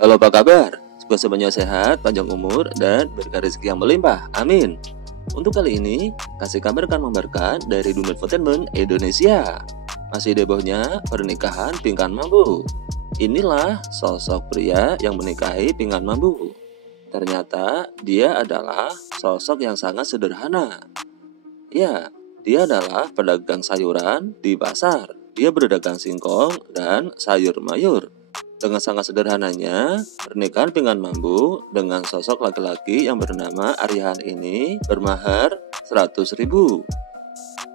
Halo, apa kabar? Semoga sehat, panjang umur, dan berkah rezeki yang melimpah. Amin. Untuk kali ini, kasih kabar akan memberkan dari dunia entertainment Indonesia. Masih debohnya pernikahan Pinkan Mambo. Inilah sosok pria yang menikahi Pinkan Mambo. Ternyata dia adalah sosok yang sangat sederhana. Ya, dia adalah pedagang sayuran di pasar. Dia berdagang singkong dan sayur mayur. Dengan sangat sederhananya, pernikahan Pinkan Mambo dengan sosok laki-laki yang bernama Aryahan ini bermahar 100.000.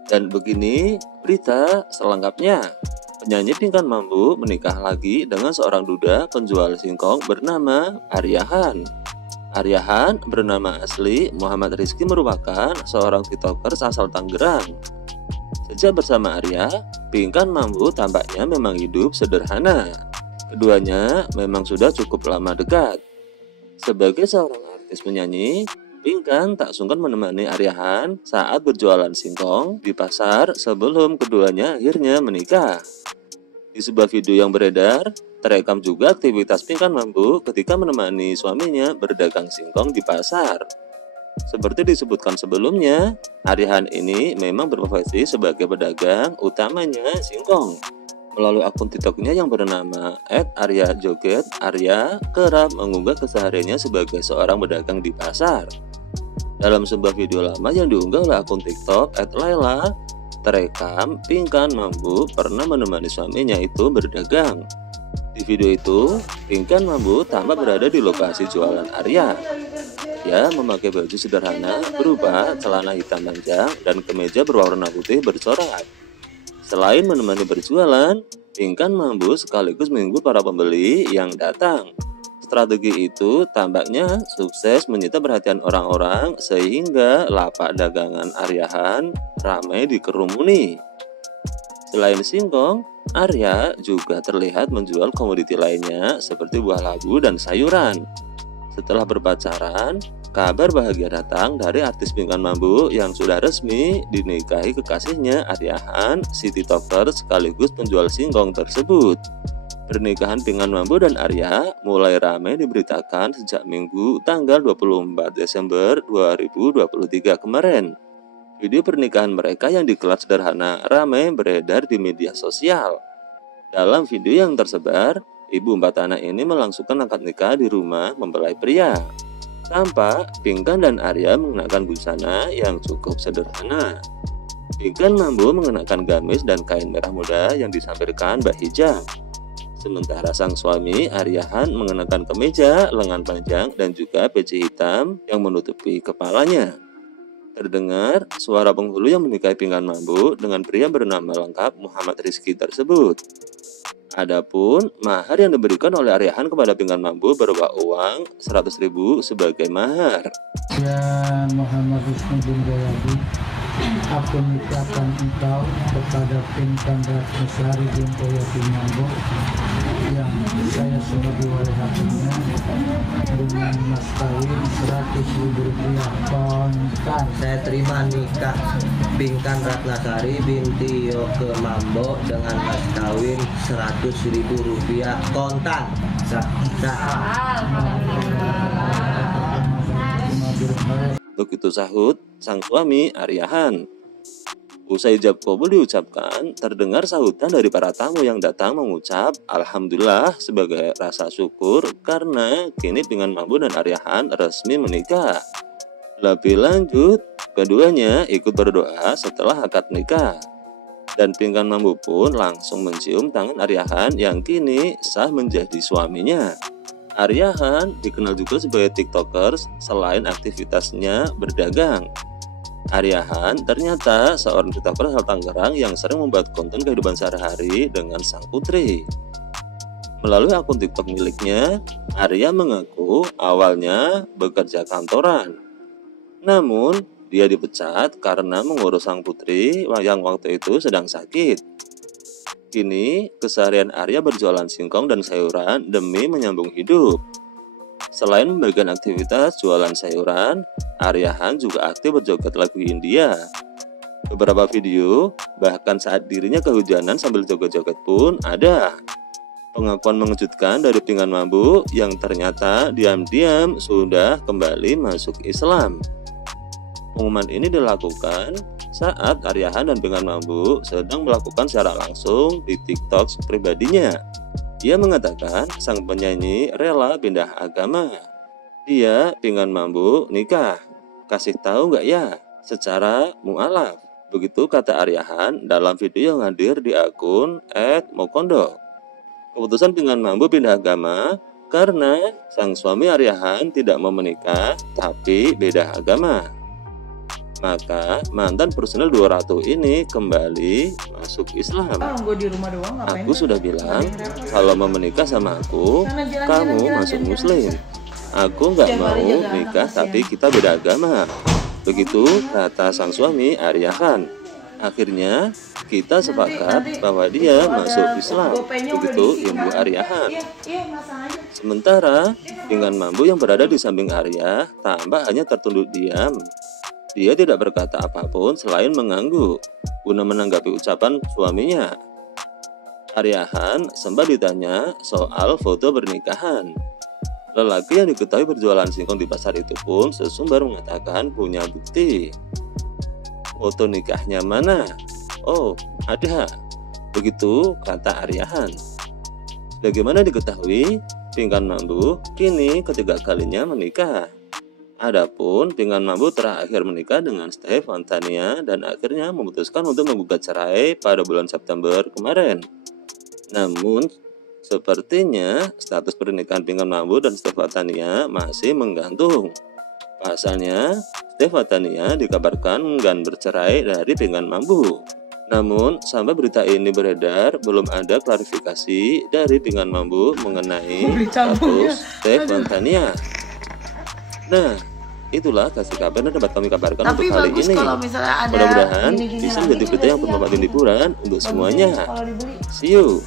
Dan begini berita selengkapnya. Penyanyi Pinkan Mambo menikah lagi dengan seorang duda penjual singkong bernama Aryahan. Aryahan bernama asli Muhammad Rizky merupakan seorang tiktoker asal Tangerang. Sejak bersama Arya, Pinkan Mambo tampaknya memang hidup sederhana. Keduanya memang sudah cukup lama dekat. Sebagai seorang artis penyanyi, Pinkan tak sungkan menemani Aryahan saat berjualan singkong di pasar sebelum keduanya akhirnya menikah. Di sebuah video yang beredar, terekam juga aktivitas Pinkan Mambo ketika menemani suaminya berdagang singkong di pasar. Seperti disebutkan sebelumnya, Aryahan ini memang berprofesi sebagai pedagang utamanya singkong. Melalui akun TikToknya yang bernama @aryajoget, Arya kerap mengunggah kesehariannya sebagai seorang pedagang di pasar. Dalam sebuah video lama yang diunggah oleh akun TikTok @laila, terekam Pinkan Mambo pernah menemani suaminya itu berdagang. Di video itu, Pinkan Mambo tampak berada di lokasi jualan Arya. Dia memakai baju sederhana berupa celana hitam panjang dan kemeja berwarna putih bercorak. Selain menemani berjualan, Pinkan Mambo sekaligus menghibur para pembeli yang datang. Strategi itu tampaknya sukses menyita perhatian orang-orang sehingga lapak dagangan Aryahan ramai dikerumuni. Selain singkong, Arya juga terlihat menjual komoditi lainnya seperti buah labu dan sayuran. Setelah berpacaran, kabar bahagia datang dari artis Pinkan Mambo yang sudah resmi dinikahi kekasihnya Aryahan, si tiktoker sekaligus penjual singkong tersebut. Pernikahan Pinkan Mambo dan Arya mulai ramai diberitakan sejak Minggu tanggal 24 Desember 2023 kemarin. Video pernikahan mereka yang digelar sederhana ramai beredar di media sosial. Dalam video yang tersebar, ibu empat anak ini melangsungkan akad nikah di rumah mempelai pria. Tampak Pinkan dan Arya mengenakan busana yang cukup sederhana. Pinkan Mambo mengenakan gamis dan kain merah muda yang disampirkan bak hijab. Sementara sang suami Aryahan mengenakan kemeja lengan panjang dan juga peci hitam yang menutupi kepalanya. Terdengar suara penghulu yang menikahi Pinkan Mambo dengan pria bernama lengkap Muhammad Rizky tersebut. Adapun mahar yang diberikan oleh Aryahan kepada Pinkan Mambo berupa uang 100.000 sebagai mahar. Ya Muhammad Rizky bin Jayadi, aku nikahkan engkau kepada Pinkan Ratnasari bin Jayadi Mambo yang saya sebagai wali hakimnya dengan mas kawin 100.000 rupiah kontan. Saya terima nikah Pinkan Ratnasari binti Yoke Mambo dengan mas kawin 100.000 rupiah kontan. Sah. Begitu sahut sang suami Aryahan. Usai ijab kabul diucapkan, terdengar sahutan dari para tamu yang datang mengucap Alhamdulillah sebagai rasa syukur karena kini Pinkan Mambo dan Aryahan resmi menikah. Lebih lanjut, keduanya ikut berdoa setelah akad nikah. Dan Pinkan Mambo pun langsung mencium tangan Aryahan yang kini sah menjadi suaminya. Aryahan dikenal juga sebagai tiktokers selain aktivitasnya berdagang. Aryahan ternyata seorang tiktoker asal Tangerang yang sering membuat konten kehidupan sehari-hari dengan sang putri. Melalui akun TikTok miliknya, Arya mengaku awalnya bekerja kantoran. Namun, dia dipecat karena mengurus sang putri yang waktu itu sedang sakit. Kini, keseharian Arya berjualan singkong dan sayuran demi menyambung hidup. Selain membagikan aktivitas jualan sayuran, Aryahan juga aktif berjoget lagu India. Beberapa video, bahkan saat dirinya kehujanan sambil joget-joget pun ada. Pengakuan mengejutkan dari Pinkan Mambo yang ternyata diam-diam sudah kembali masuk Islam. Pengumuman ini dilakukan saat Aryahan dan Pinkan Mambo sedang melakukan secara langsung di TikTok pribadinya. Dia mengatakan sang penyanyi rela pindah agama. Dia, Pinkan Mambo, nikah. Kasih tahu nggak ya? Secara mu'alaf. Begitu kata Aryahan dalam video yang hadir di akun @mokondo. Keputusan Pinkan Mambo pindah agama karena sang suami Aryahan tidak mau menikah tapi beda agama. Maka mantan personel 200 ini kembali masuk Islam. Aku sudah bilang kalau mau menikah sama aku, kamu masuk Muslim. Aku nggak mau nikah tapi kita beda agama. Begitu kata sang suami Aryahan. Akhirnya kita sepakat bahwa dia masuk Islam. Begitu Ibu Aryahan. Sementara Pinkan Mambo yang berada di samping Arya tampak hanya tertunduk diam. Dia tidak berkata apapun selain mengangguk guna menanggapi ucapan suaminya. Aryahan sempat ditanya soal foto pernikahan. Lelaki yang diketahui berjualan singkong di pasar itu pun sesumbar mengatakan punya bukti. Foto nikahnya mana? Oh, ada. Begitu kata Aryahan. Bagaimana diketahui Pinkan Mambo kini ketiga kalinya menikah. Adapun Pinkan Mambo terakhir menikah dengan Stefan Tania dan akhirnya memutuskan untuk menggugat cerai pada bulan September kemarin. Namun sepertinya status pernikahan Pinkan Mambo dan Stefan Tania masih menggantung. Pasalnya Stefan Tania dikabarkan enggan bercerai dari Pinkan Mambo. Namun sampai berita ini beredar belum ada klarifikasi dari Pinkan Mambo mengenai status Stefan Tania. Nah, itulah kasih kabar yang dapat kami kabarkan untuk kali ini. Mudah-mudahan bisa menjadi berita yang bermanfaat dan hiburan untuk semuanya. See you.